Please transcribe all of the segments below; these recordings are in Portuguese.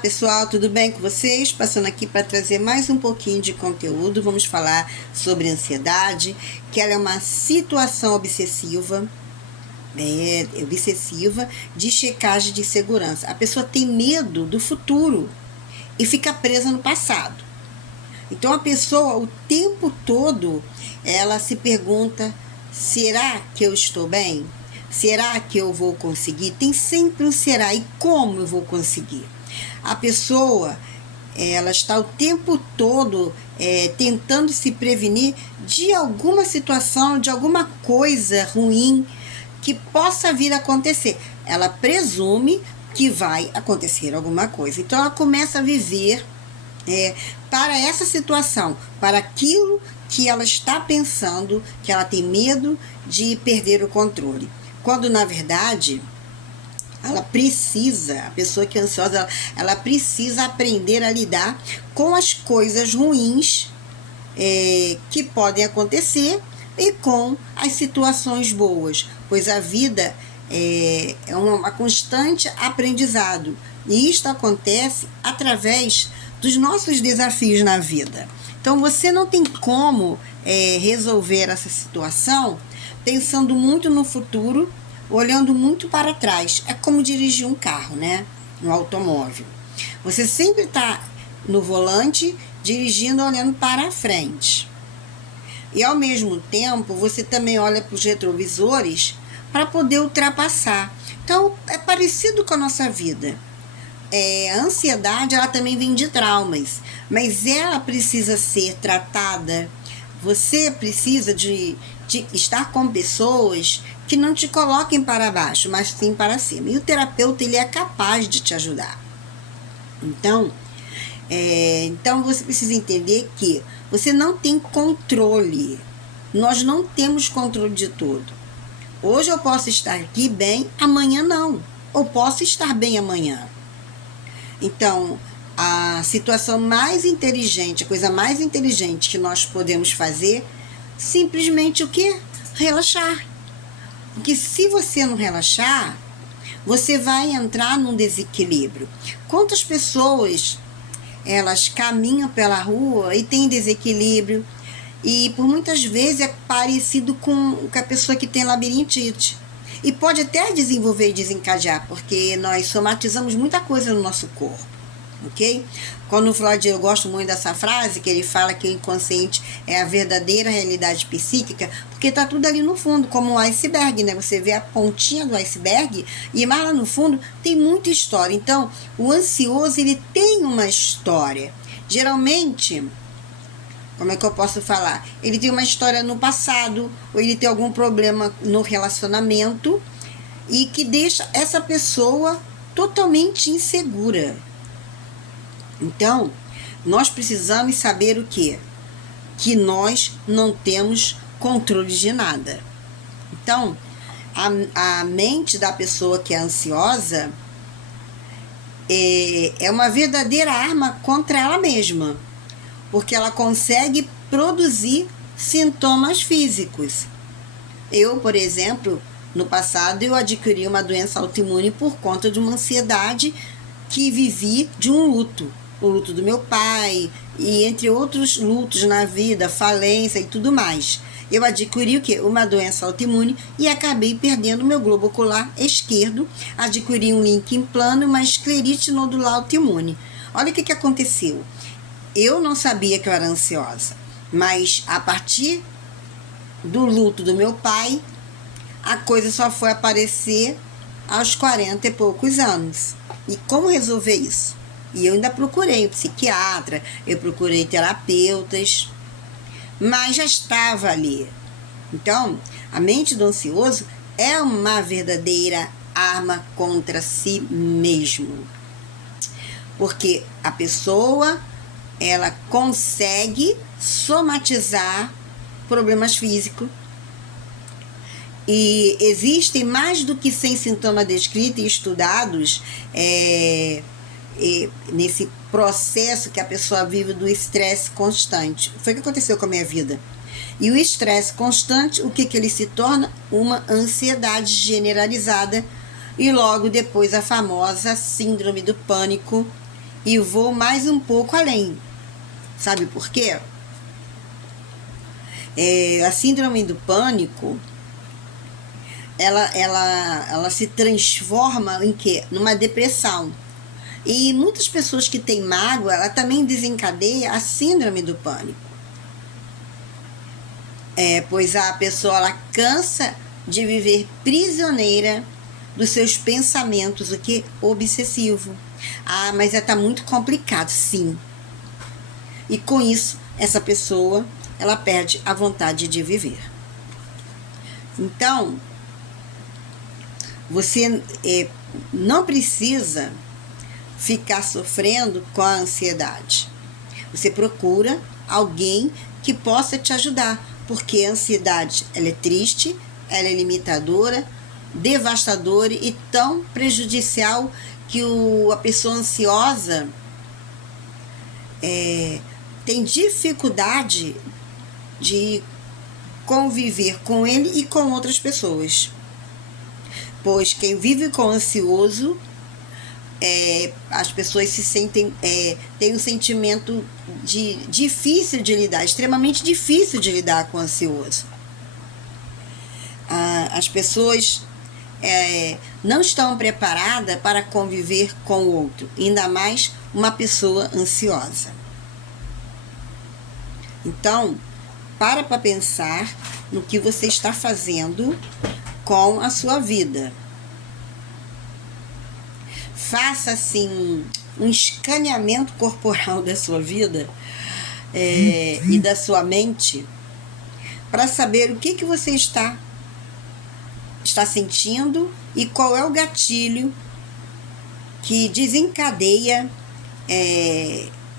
pessoal, tudo bem com vocês? Passando aqui para trazer mais um pouquinho de conteúdo. Vamos falar sobre ansiedade, que ela é uma situação obsessiva, de checagem de segurança. A pessoa tem medo do futuro e fica presa no passado. Então a pessoa o tempo todo ela se pergunta: será que eu estou bem? Será que eu vou conseguir? Tem sempre um será. E como eu vou conseguir? A pessoa ela está o tempo todo tentando se prevenir de alguma situação, de alguma coisa ruim que possa vir a acontecer. Ela presume que vai acontecer alguma coisa. Então ela começa a viver para essa situação, para aquilo que ela está pensando, que ela tem medo de perder o controle. Quando na verdade ela precisa, a pessoa que é ansiosa, ela precisa aprender a lidar com as coisas ruins que podem acontecer e com as situações boas, pois a vida é uma constante aprendizado e isto acontece através dos nossos desafios na vida. Então você não tem como resolver essa situação pensando muito no futuro, olhando muito para trás. É como dirigir um carro, né? Um automóvel. Você sempre está no volante, dirigindo, olhando para a frente. E ao mesmo tempo, você também olha para os retrovisores para poder ultrapassar. Então, é parecido com a nossa vida. A ansiedade, ela também vem de traumas, mas ela precisa ser tratada. Você precisa de estar com pessoas que não te coloquem para baixo, mas sim para cima. E o terapeuta, ele é capaz de te ajudar. Então você precisa entender que você não tem controle. Nós não temos controle de tudo. Hoje eu posso estar aqui bem, amanhã não. Ou posso estar bem amanhã. Então, a situação mais inteligente, a coisa mais inteligente que nós podemos fazer, simplesmente o quê? Relaxar. Porque se você não relaxar, você vai entrar num desequilíbrio. Quantas pessoas elas caminham pela rua e têm desequilíbrio, e por muitas vezes é parecido com a pessoa que tem labirintite. E pode até desenvolver e desencadear, porque nós somatizamos muita coisa no nosso corpo, ok? Quando o Freud, eu gosto muito dessa frase, que ele fala que o inconsciente é a verdadeira realidade psíquica, porque está tudo ali no fundo, como um iceberg, né? Você vê a pontinha do iceberg e mais lá no fundo tem muita história. Então, o ansioso, ele tem uma história. Geralmente, como é que eu posso falar? Ele tem uma história no passado, ou ele tem algum problema no relacionamento e que deixa essa pessoa totalmente insegura. Então, nós precisamos saber o quê? Que nós não temos controle de nada. Então, a mente da pessoa que é ansiosa é uma verdadeira arma contra ela mesma, porque ela consegue produzir sintomas físicos. Eu, por exemplo, no passado, eu adquiri uma doença autoimune por conta de uma ansiedade que vivi de um luto. O luto do meu pai, e entre outros lutos na vida, falência e tudo mais. Eu adquiri o quê? Uma doença autoimune e acabei perdendo meu globo ocular esquerdo, adquiri um Lynch plano e uma esclerite nodular autoimune. Olha o que aconteceu. Eu não sabia que eu era ansiosa, mas a partir do luto do meu pai, a coisa só foi aparecer aos 40 e poucos anos. E como resolver isso? E eu ainda procurei um psiquiatra, eu procurei terapeutas, mas já estava ali. Então, a mente do ansioso é uma verdadeira arma contra si mesmo. Porque a pessoa, ela consegue somatizar problemas físicos. E existem mais do que 100 sintomas descritos e estudados nesse processo que a pessoa vive do estresse constante. Foi o que aconteceu com a minha vida. E o estresse constante, o que ele se torna? Uma ansiedade generalizada e logo depois a famosa síndrome do pânico e vou mais um pouco além. Sabe por quê? A síndrome do pânico, ela se transforma em quê? Numa depressão. E muitas pessoas que têm mágoa, ela também desencadeia a síndrome do pânico. Pois a pessoa ela cansa de viver prisioneira dos seus pensamentos, o que? Obsessivo. Ah, mas tá muito complicado, sim. E com isso, essa pessoa, ela perde a vontade de viver. Então, você não precisa ficar sofrendo com a ansiedade. Você procura alguém que possa te ajudar, porque a ansiedade, ela é triste, ela é limitadora, devastadora e tão prejudicial que a pessoa ansiosa tem dificuldade de conviver com ele e com outras pessoas. Pois quem vive com ansioso, as pessoas se sentem, tem um sentimento difícil de lidar, extremamente difícil de lidar com o ansioso. As pessoas não estão preparadas para conviver com o outro, ainda mais uma pessoa ansiosa. Então, para pensar no que você está fazendo com a sua vida. Faça, assim, um escaneamento corporal da sua vida e da sua mente para saber o que você está sentindo e qual é o gatilho que desencadeia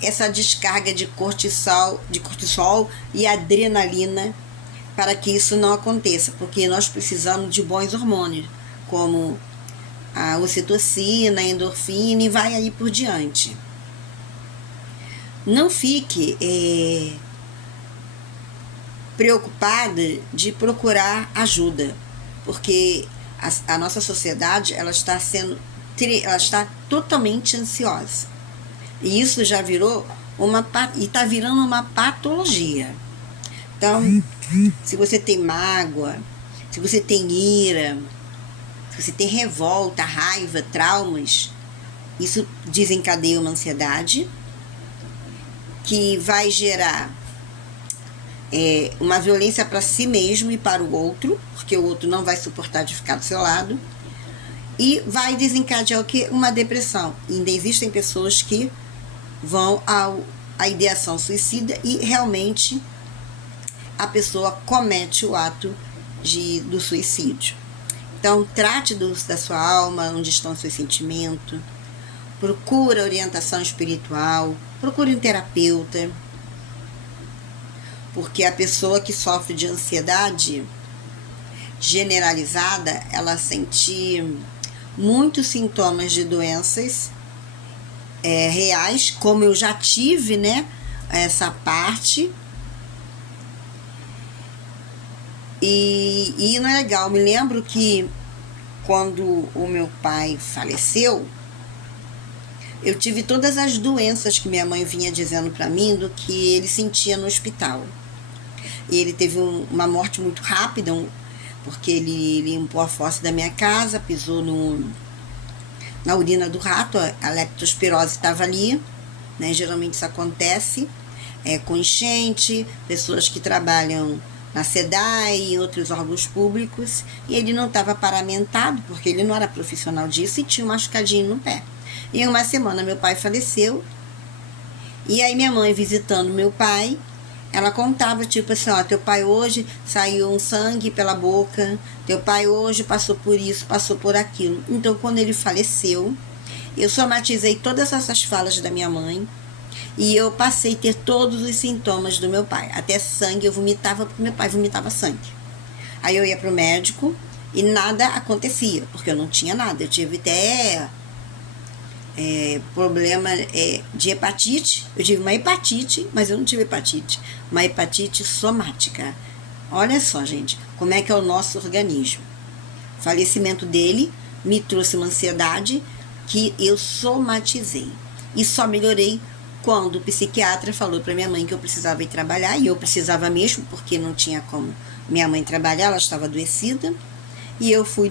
essa descarga de cortisol e adrenalina para que isso não aconteça, porque nós precisamos de bons hormônios, como a ocitocina, a endorfina e vai aí por diante. Não fique preocupada de procurar ajuda, porque a nossa sociedade ela está totalmente ansiosa. E isso já virou e está virando uma patologia. Então, se você tem mágoa, se você tem ira, se você tem revolta, raiva, traumas, isso desencadeia uma ansiedade que vai gerar uma violência para si mesmo e para o outro, porque o outro não vai suportar de ficar do seu lado, e vai desencadear o quê? Uma depressão. E ainda existem pessoas que vão à ideação suicida e realmente a pessoa comete o ato do suicídio. Então, trate da sua alma, onde estão os seus sentimentos, procura orientação espiritual, procure um terapeuta, porque a pessoa que sofre de ansiedade generalizada, ela sente muitos sintomas de doenças reais, como eu já tive, né, essa parte, e não é legal. Me lembro que quando o meu pai faleceu, eu tive todas as doenças que minha mãe vinha dizendo para mim do que ele sentia no hospital. E ele teve uma morte muito rápida, porque ele limpou a fossa da minha casa, pisou na urina do rato, a leptospirose estava ali, né? Geralmente isso acontece com enchente, pessoas que trabalham na SEDAI e em outros órgãos públicos, e ele não estava paramentado, porque ele não era profissional disso e tinha um machucadinho no pé. E em uma semana meu pai faleceu, e aí minha mãe visitando meu pai, ela contava, tipo assim, ó, teu pai hoje saiu um sangue pela boca, teu pai hoje passou por isso, passou por aquilo. Então, quando ele faleceu, eu somatizei todas essas falas da minha mãe e eu passei a ter todos os sintomas do meu pai. Até sangue eu vomitava, porque meu pai vomitava sangue. Aí eu ia pro médico e nada acontecia, porque eu não tinha nada. Eu tive até problema de hepatite. Eu tive uma hepatite, mas eu não tive hepatite. Uma hepatite somática. Olha só, gente, como é que é o nosso organismo. O falecimento dele me trouxe uma ansiedade que eu somatizei. E só melhorei quando o psiquiatra falou para minha mãe que eu precisava ir trabalhar, e eu precisava mesmo, porque não tinha como minha mãe trabalhar, ela estava adoecida, e eu fui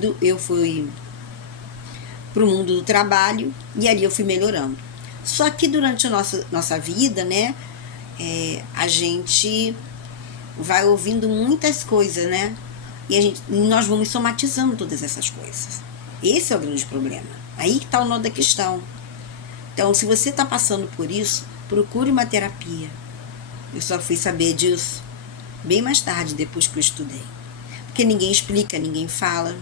para o mundo do trabalho, e ali eu fui melhorando. Só que durante a nossa vida, né, a gente vai ouvindo muitas coisas, né, e nós vamos somatizando todas essas coisas. Esse é o grande problema. Aí que está o nó da questão. Então, se você está passando por isso, procure uma terapia. Eu só fui saber disso bem mais tarde, depois que eu estudei. Porque ninguém explica, ninguém fala.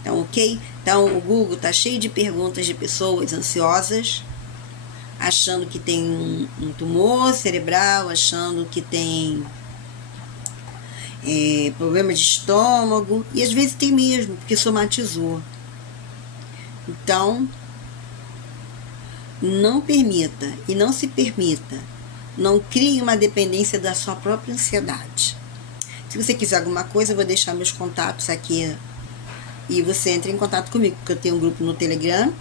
Então, ok? Então, o Google está cheio de perguntas de pessoas ansiosas, achando que tem um tumor cerebral, achando que tem problema de estômago, e às vezes tem mesmo, porque somatizou. Então, não permita e não se permita, não crie uma dependência da sua própria ansiedade. Se você quiser alguma coisa, eu vou deixar meus contatos aqui e você entra em contato comigo, porque eu tenho um grupo no Telegram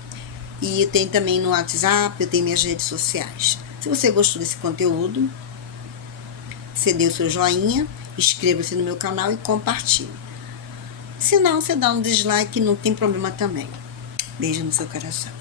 e tem também no WhatsApp, eu tenho minhas redes sociais. Se você gostou desse conteúdo, você dê o seu joinha, inscreva-se no meu canal e compartilhe. Se não, você dá um dislike, não tem problema também. Beijo no seu coração.